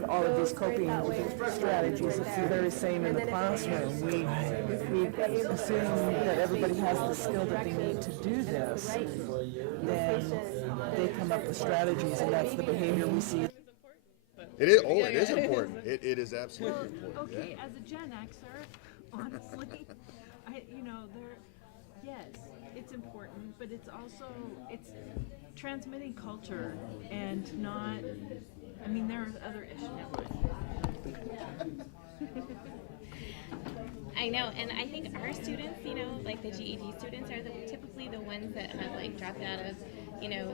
have all of these coping strategies. It's the very same in the classroom. We assume that everybody has the skill that they need to do this. Then they come up with strategies, and that's the behavior we see. It is. Oh, it is important. It is absolutely important. Okay, Yeah. as a Gen Xer, honestly, yes, it's important, but it's also, it's transmitting culture and not, there are other issues. I know, and I think our students, like the GED students, are typically the ones that have dropped out of,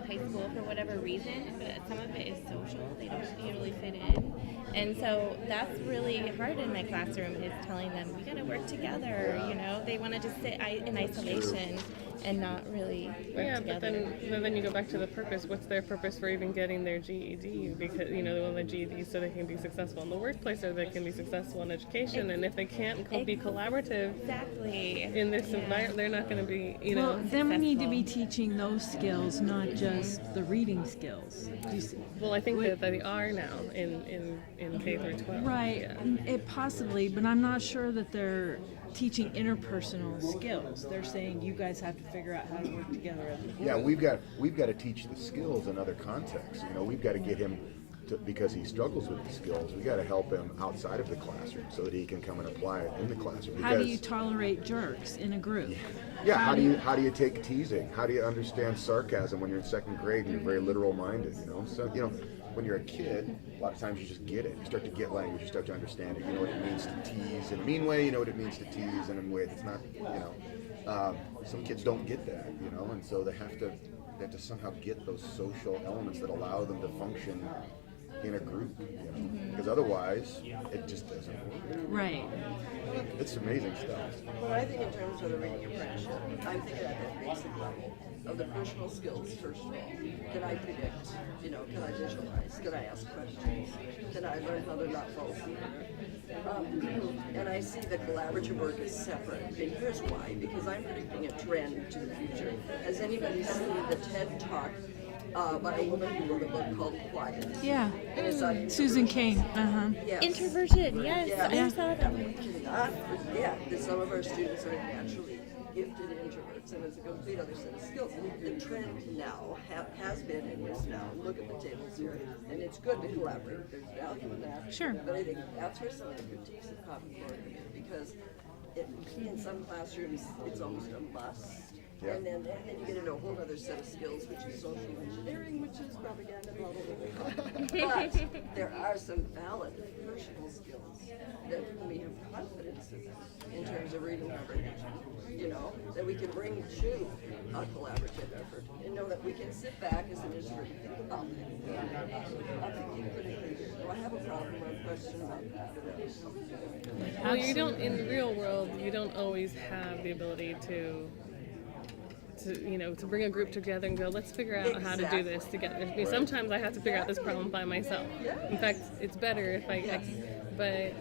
high school for whatever reason. But some of it is social; they don't usually fit in, and so that's really hard in my classroom. Is telling them we got to work together. They want to just sit in isolation and not really work together. But then you go back to the purpose. What's their purpose for even getting their GED? Because they want the GED so they can be successful in the workplace, or they can be successful in education. And if they can't be collaborative in this environment, they're not going to be Well, then we need to be successful. teaching those skills, not just the reading skills. Do you see? Well, I think that they are now in K through 12. Right, Yeah. it possibly, but I'm not sure that they're teaching interpersonal skills. They're saying you guys have to figure out how to work together as a group. Yeah, we've got to teach the skills in other contexts. We've got to get him to, because he struggles with the skills. We got to help him outside of the classroom so that he can come and apply it in the classroom. How do you tolerate jerks in a group? Yeah, how do you take teasing? How do you understand sarcasm when you're in second grade and you're very literal minded? So when you're a kid, a lot of times you just get it. You start to get language. You start to understand it. You know what it means to tease in a mean way. You know what it means to tease in a way that's not. Some kids don't get that. And so they have to somehow get those social elements that allow them to function in a group. Because otherwise, it just doesn't work. Right. It's amazing stuff. Well, I think in terms of the reading apprenticeship, I'm thinking at that basic level of the personal skills, first of all. Can I predict? Can I visualize? Can I ask questions? Can I learn how to not fall asleep? And I see the collaborative work is separate. And here's why, because I'm predicting a trend to the future. Has anybody seen the TED Talk by a woman who wrote a book called Quiet? Yeah. And it's on Susan Cain. Yes. Introversion, yes, Yeah. I saw that one. That some of our students are naturally gifted introverts, and it's a complete other set of skills. And the trend now has been and is now, look at the tables here, and it's good to collaborate. There's value in that. Sure. But I think that's where some of the critiques of Common Core come in, because in some classrooms, it's almost a must. Yeah. And then you get into a whole other set of skills, which is social engineering, which is propaganda, blah, blah, blah. But there are some valid personal skills that we have confidence in terms of reading comprehension, that we can bring to a collaborative effort and know that we can sit back as an introvert and think about things. I'm thinking critically here. Do I have a problem or a question about that? Well, you don't, in the real world, you don't always have the ability to bring a group together and go, let's figure out how to do this together. Sometimes I have to figure out this problem by myself. In fact, it's better if but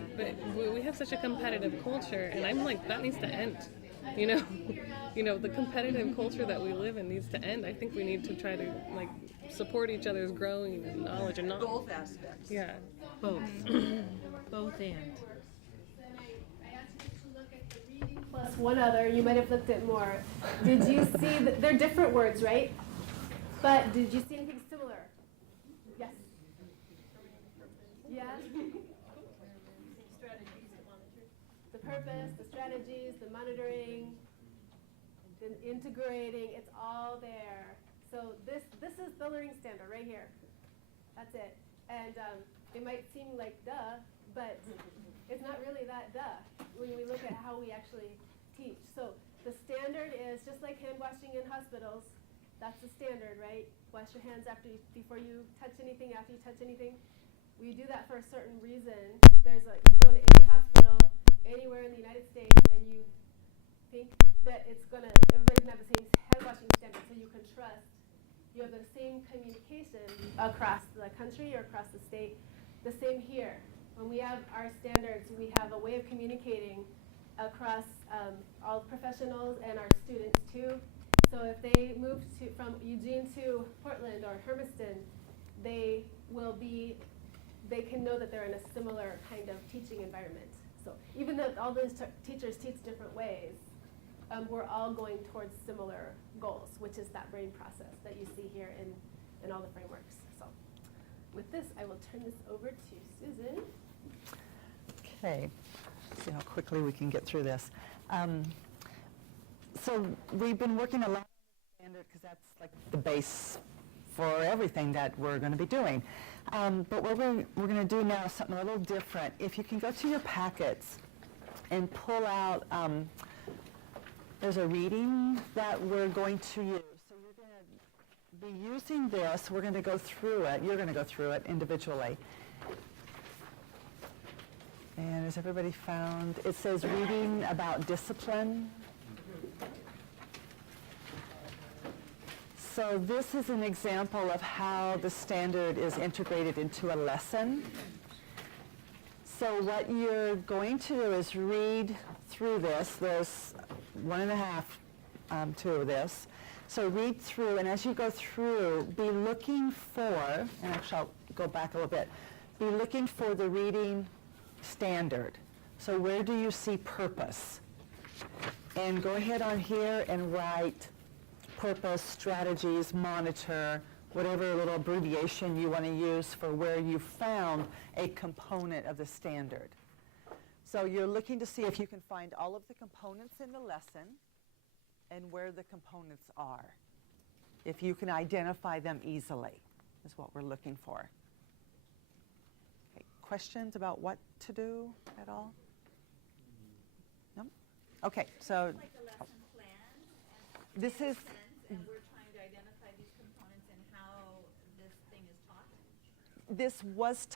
we have such a competitive culture, and I'm like, that needs to end. The competitive culture that we live in needs to end. I think we need to try to support each other's growing knowledge and not Both aspects. Yeah. Both. Both and. Plus one other, you might have looked at more. Did you see, they're different words, right? But did you see anything similar? Yes? Yeah? The purpose, the strategies, the monitoring, the integrating, it's all there. So this is the learning standard right here. That's it. And it might seem like duh, but it's not really that duh when we look at how we actually teach. So the standard is just like hand washing in hospitals. That's the standard, right? Wash your hands before you touch anything, after you touch anything. We do that for a certain reason. You go into any hospital, anywhere in the United States, and you think that everybody's gonna have the same hand washing standard, so you can trust. You have the same communication across the country or across the state. The same here. When we have our standards, we have a way of communicating across all professionals and our students too. So if they move from Eugene to Portland or Hermiston, they will be they can know that they're in a similar kind of teaching environment. So even though all those teachers teach different ways, we're all going towards similar goals, which is that brain process that you see here in all the frameworks. So with this, I will turn this over to Susan. Okay, see how quickly we can get through this. So we've been working a lot on the standard because that's like the base for everything that we're going to be doing. But what we're going to do now is something a little different. If you can go to your packets and pull out, there's a reading that we're going to use. So you're going to be using this. We're going to go through it. You're going to go through it individually. And has everybody found, it says reading about discipline. So this is an example of how the standard is integrated into a lesson. So what you're going to do is read through this. There's 1.5 to this. So read through, and as you go through, be looking for, and actually I'll go back a little bit, be looking for the reading standard. So where do you see purpose? And go ahead on here and write purpose, strategies, monitor, whatever little abbreviation you want to use for where you found a component of the standard. So you're looking to see if you can find all of the components in the lesson and where the components are. If you can identify them easily is what we're looking for. Okay, questions about what to do at all? No? Okay, so Like the lesson plan, and this is, and we're trying to identify these components and how this thing is taught. this was